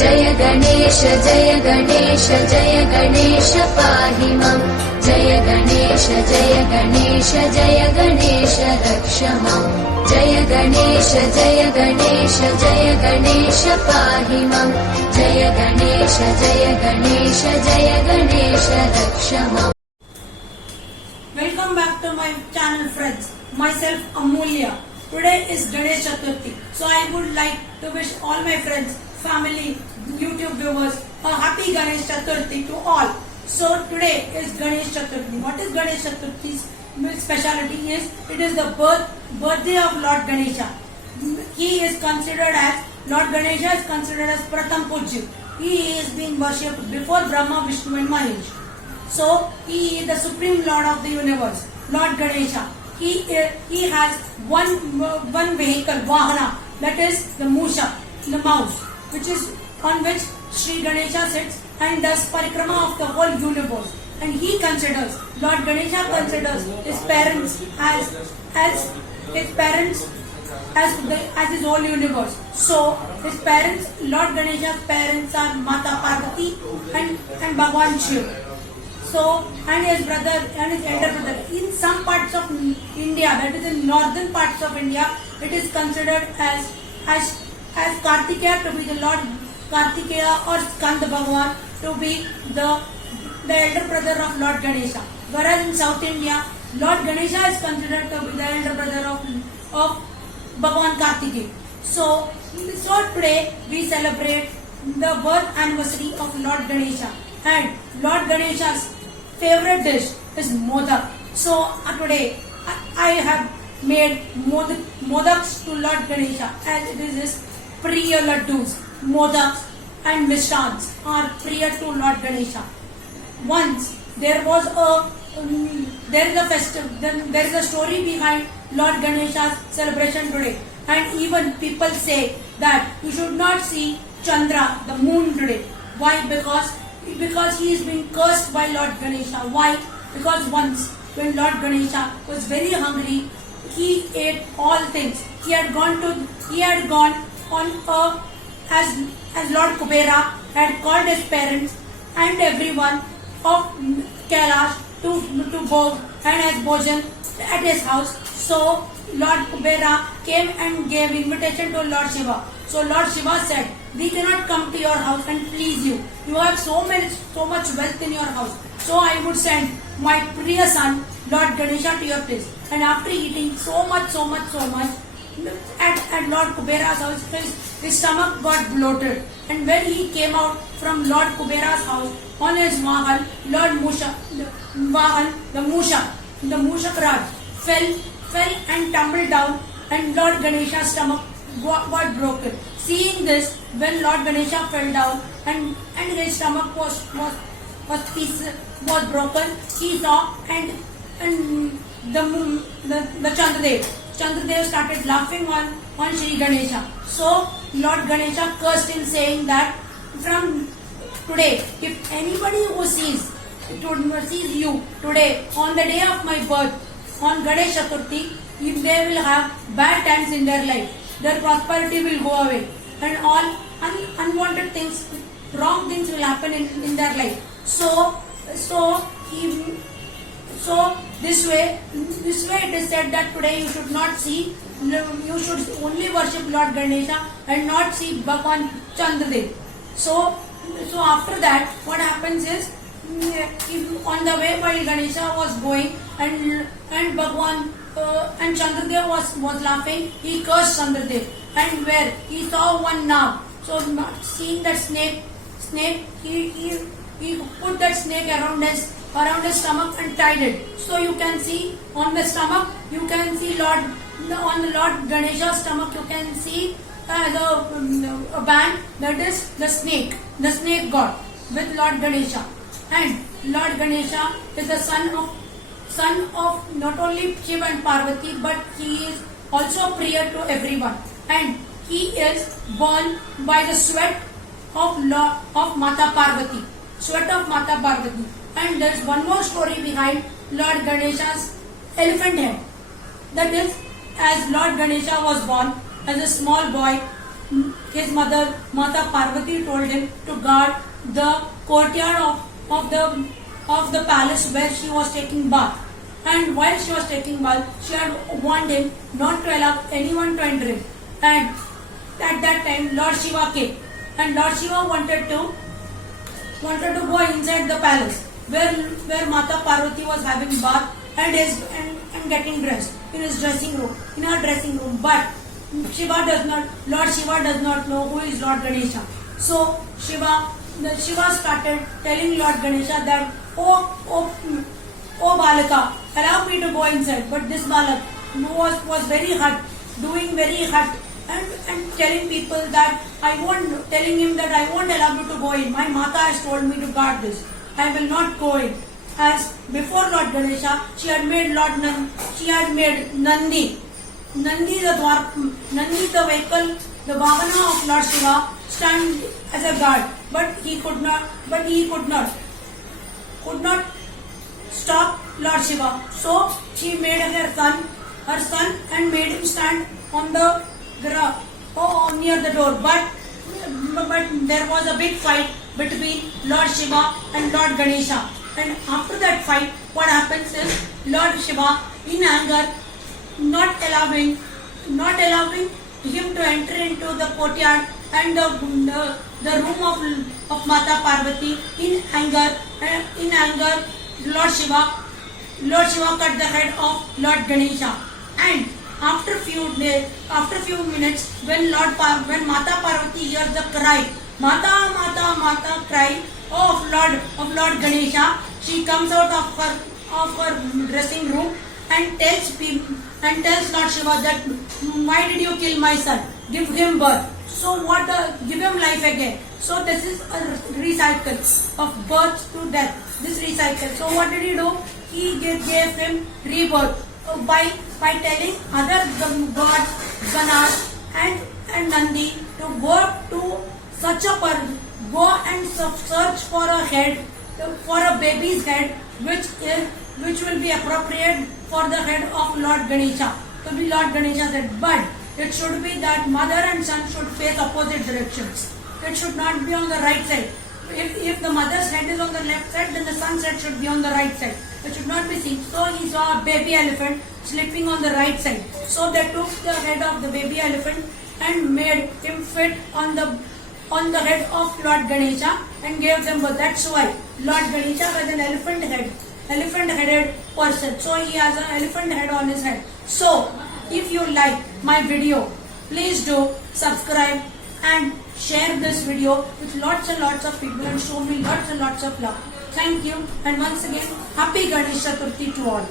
जय गणेश जय गणेश पाहि माम् जय गणेश जय गणेश रक्ष माम् जय गणेश जय गणेश पाहि माम् जय गणेश रक्ष माम्. Welcome back to my channel, friends. Myself Amulya. Today is Ganesh Chaturthi, so I would like to wish all my friends, family, YouTube viewers a happy Ganesh Chaturthi to all. So today is Ganesh Chaturthi. What is Ganesh Chaturthi's speciality? It is the birthday of Lord Ganesha. He is considered as Lord Ganesha is considered as Pratham Pujya. He is being worshipped before Brahma, Vishnu and Mahesh. So he is the supreme Lord of the universe, Lord Ganesha. He has one vehicle, Vahana, that is the Musha, the mouse, which is on which Sri Ganesha sits and does parikrama of the whole universe. And he considers, Lord Ganesha considers his parents as his parents as his whole universe. So his parents, Lord Ganesha's parents are Mata Parvati and Bhagwan Shiva. So, and his brother and his elder brother. In some parts of India, that is in northern parts of India, it is considered as Kartikeya to be the Lord Kartikeya or Skanda Bhagwan to be the elder brother of Lord Ganesha. Whereas in South India, Lord Ganesha is considered to be the elder brother of Bhagwan Kartikeya. So today we celebrate the birth anniversary of Lord Ganesha, and Lord Ganesha's favorite dish is modak. So today I have made modaks to Lord Ganesha, as it is his priya laddus. Modaks and mishrans are priya to Lord Ganesha. Once there is a story behind Lord Ganesha's celebration today, and even people say that you should not see Chandra, the moon, today. Why? Because he is being cursed by Lord Ganesha. Why? Because once when Lord Ganesha was very hungry, he ate all things. He had gone on as Lord Kubera had called his parents and everyone of Kailash to Bhog and as Bhojan at his house. So Lord Kubera came and gave invitation to Lord Shiva. So Lord Shiva said, we cannot come to your house and please you. You have so much wealth in your house. So I would send my priya son, Lord Ganesha, to your place. And after eating so much, at Lord Kubera's house, his stomach got bloated. And when he came out from Lord Kubera's house on his Vahan, Lord Musha, the Mushak Raj, fell and tumbled down, and Lord Ganesha's stomach got broken. Seeing this, when Lord Ganesha fell down and his stomach was broken, he saw and the Chandradev started laughing on Sri Ganesha. So Lord Ganesha cursed him, saying that from today, if anybody who sees you today on the day of my birth, on Ganesh Chaturthi, if they will have bad times in their life, their prosperity will go away, and all unwanted things, wrong things will happen in their life. So this way it is said that today you should you should only worship Lord Ganesha and not see Bhagwan Chandradev. So after that, what happens is, on the way while Ganesha was going and Bhagwan and Chandradev was laughing, he cursed Chandradev, and where he saw one nag. So not seeing that snake, he put that snake around his stomach and tied it. So you can see on the stomach, you can see on the Lord Ganesha's stomach, you can see a band, that is the snake god with Lord Ganesha. And Lord Ganesha is the son of not only Shiva and Parvati, but he is also priya to everyone. And he is born by the sweat of Mata Parvati. And there is one more story behind Lord Ganesha's elephant head. That is, as Lord Ganesha was born as a small boy, his mother Mata Parvati told him to guard the courtyard of the palace where she was taking bath. And while she was taking bath, she had warned him not to allow anyone to enter it. And at that time, Lord Shiva came, and Lord Shiva wanted to go inside the palace where Mata Parvati was having bath and getting dressed in her dressing room. But Lord Shiva does not know who is Lord Ganesha. So Shiva started telling Lord Ganesha that, oh Balaka, allow me to go inside. But this Balak was very hurt, doing very hurt, and telling people that telling him that I won't allow you to go in. My Mata has told me to guard this. I will not go in. As before Lord Ganesha, she had made Nandi the vehicle, the Vahana of Lord Shiva, stand as a guard, but he could not stop Lord Shiva. So she made her son, and made him stand on the near the door. But there was a big fight between Lord Shiva and Lord Ganesha. And after that fight, what happens is Lord Shiva, in anger, not allowing him to enter into the courtyard and the room of Mata Parvati. In anger, Lord Shiva cut the head of Lord Ganesha. And after few minutes, when Mata Parvati hears the cry, Mata, Mata, Mata cry of Lord Ganesha, she comes out of her dressing room and tells Lord Shiva that, why did you kill my son? Give him birth. So give him life again. So this is a recycle of birth to death. This recycle. So what did he do? He gave him rebirth by telling other gods, Ganesh and Nandi, to go and search for a head, for a baby's head, which will be appropriate for the head of Lord Ganesha, to be Lord Ganesha's head. But it should be that mother and son should face opposite directions. It should not be on the right side. If the mother's head is on the left side, then the son's head should be on the right side. It should not be seen. So he saw a baby elephant sleeping on the right side. So they took the head of the baby elephant and made him fit on the head of Lord Ganesha and gave them birth. That's why Lord Ganesha has an elephant-headed person. So he has an elephant head on his head. So if you like my video, please do subscribe and share this video with lots and lots of people and show me lots and lots of love. Thank you, and once again, happy Ganesh Chaturthi to all.